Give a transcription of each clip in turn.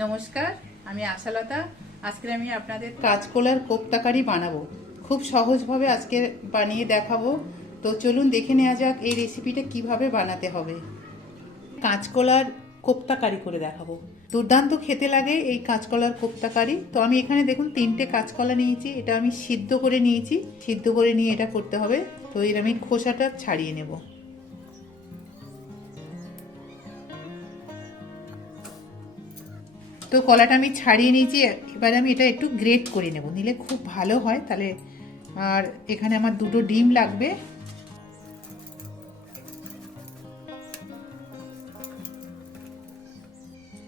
নমস্কার, আমি আশালতা। আজকে আমি আপনাদের কাঁচকলার কোপ্তাকারি বানাবো। খুব সহজভাবে আজকে বানিয়ে দেখাবো। তো চলুন দেখে নেওয়া যাক এই রেসিপিটা কীভাবে বানাতে হবে। কাঁচকলার কোপ্তাকারি করে দেখাবো। দুর্দান্ত খেতে লাগে এই কাঁচকলার কোপ্তাকারি। তো আমি এখানে দেখুন তিনটে কাঁচকলা নিয়েছি, এটা আমি সিদ্ধ করে নিয়েছি। সিদ্ধ করে নিয়ে এটা করতে হবে। তো এর আমি খোসাটা ছাড়িয়ে নেব। তো কলাটা আমি ছাড়িয়ে নিয়েছি, এবার আমি এটা একটু গ্রেট করে নেব। নিলে খুব ভালো হয়, তাহলে আর এখানে আমার দুটো ডিম লাগবে।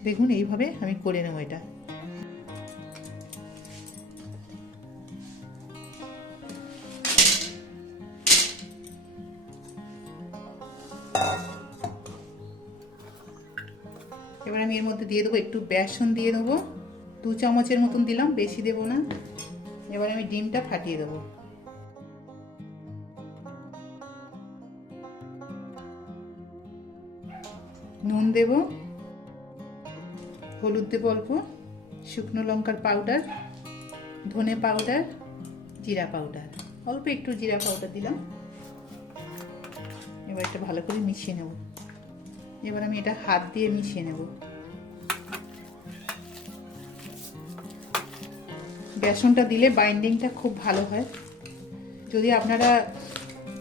দেখুন, এইভাবে আমি করে নেব এটা। এবার আমি এর মধ্যে দিয়ে দেবো একটু বেসন দিয়ে দেবো। দু চামচের মতন দিলাম, বেশি দেবো না। এবার আমি ডিমটা ফাটিয়ে দেবো। নুন দেব, হলুদ দেবো অল্প, শুকনো লঙ্কার পাউডার, ধনে পাউডার, জিরা পাউডার। অল্প একটু জিরা পাউডার দিলাম। এবার এটা ভালো করে মিশিয়ে নেব। এবার আমি এটা হাত দিয়ে মিশিয়ে নেব। বেসনটা দিলে বাইন্ডিংটা খুব ভালো হয়। যদি আপনারা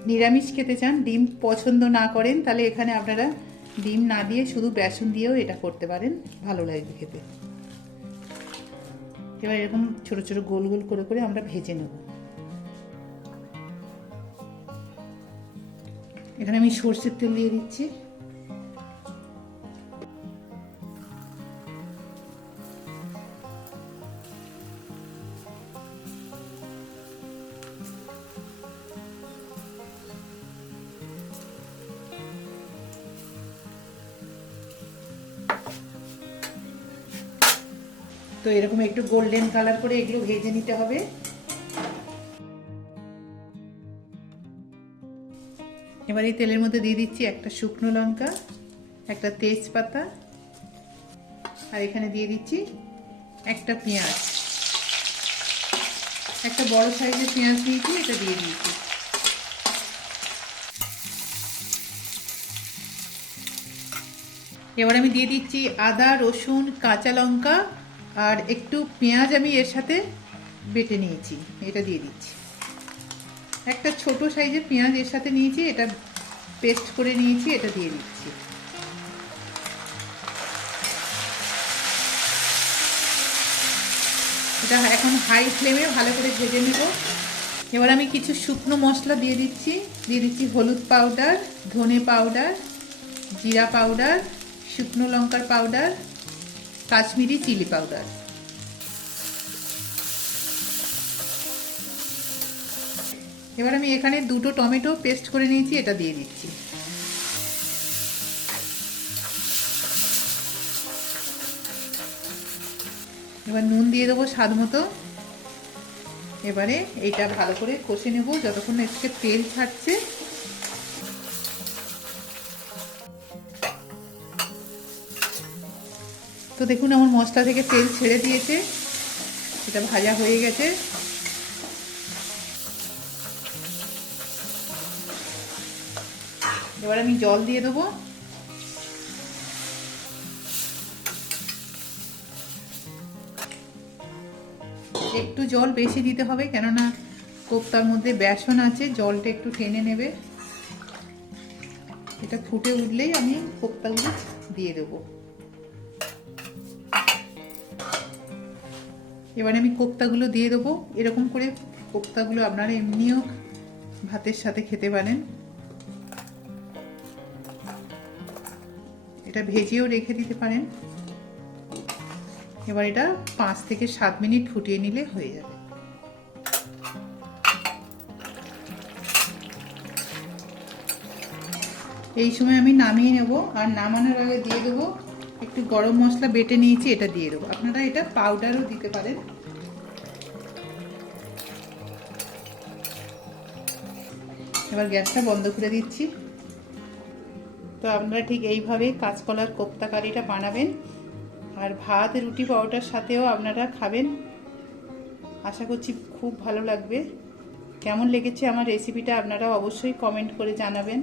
নিরামিষ খেতে চান, ডিম পছন্দ না করেন, তাহলে এখানে আপনারা ডিম না দিয়ে শুধু বেসন দিয়েও এটা করতে পারেন, ভালো লাগবে খেতে। এবার এরকম ছোট ছোট গোল গোল করে করে আমরা ভেজে নেব। এখানে আমি সর্ষের তেল দিয়ে দিচ্ছি। তো এরকম একটু গোল্ডেন কালার করে এগুলো ভেজে নিতে হবে। এবার এই তেলের মধ্যে দিয়ে দিচ্ছি একটা শুকনো লঙ্কা, একটা তেজপাতা, আর এখানে দিয়ে দিচ্ছি একটা পেঁয়াজ। একটা বড় সাইজের পেঁয়াজ দিয়েছি, এটা দিয়ে দিয়েছি। এবার আমি দিয়ে দিচ্ছি আদা, রসুন, কাঁচা লঙ্কা আর একটু পেঁয়াজ আমি এর সাথে বেটে নিয়েছি, এটা দিয়ে দিচ্ছি। একটা ছোট সাইজের পেঁয়াজ এর সাথে নিয়েছি, এটা পেস্ট করে নিয়েছি, এটা দিয়ে দিচ্ছি। এটা এখন হাই ফ্লেমে ভালো করে ভেজে নেব। এবার আমি কিছু শুকনো মশলা দিয়ে দিচ্ছি দিয়ে দিচ্ছি হলুদ পাউডার, ধনে পাউডার, জিরা পাউডার, শুকনো লঙ্কার পাউডার কাশ্মীরি চিলি পাউডার। এবার আমি এখানে দুটো টমেটো পেস্ট করে নিয়েছি, এটা দিয়ে দিচ্ছি। এবার নুন দিয়ে দেবো স্বাদ মতো। এবারে এইটা ভালো করে কষে নেব, যতক্ষণ এসে তেল ছাড়ছে। দেখুন আমার মশলা থেকে তেল ছেড়ে দিয়েছে। সেটা ভাজা হয়ে গেছে। এবার আমি জল দিয়ে দেবো। একটু জল বেশি দিতে হবে, কেননা কোপ্তার মধ্যে বেসন আছে, জলটা একটু টেনে নেবে। এটা ফুটে উঠলেই আমি কোপ্তাগুলো দিয়ে দেবো। এবারে আমি কোপ্তাগুলো দিয়ে দেবো। এরকম করে কোপ্তাগুলো আপনারা এমনিও ভাতের সাথে খেতে পারেন। এটা ভেজেও রেখে দিতে পারেন। এবার এটা পাঁচ থেকে সাত মিনিট ফুটিয়ে নিলে হয়ে যাবে। এই সময় আমি নামিয়ে নেব। আর নামানোর আগে দিয়ে দেবো একটু গরম মশলা বেটে নিয়েছি, এটা দিয়ে দেবো। আপনারা এটা পাউডারও দিতে পারেন। এবার গ্যাসটা বন্ধ করে দিচ্ছি। তো আপনারা ঠিক এইভাবে কাঁচকলার কোপ্তা কারিটা বানাবেন। আর ভাত, রুটি পাউডার সাথেও আপনারা খাবেন। আশা করছি খুব ভালো লাগবে। কেমন লেগেছে আমার রেসিপিটা আপনারা অবশ্যই কমেন্ট করে জানাবেন।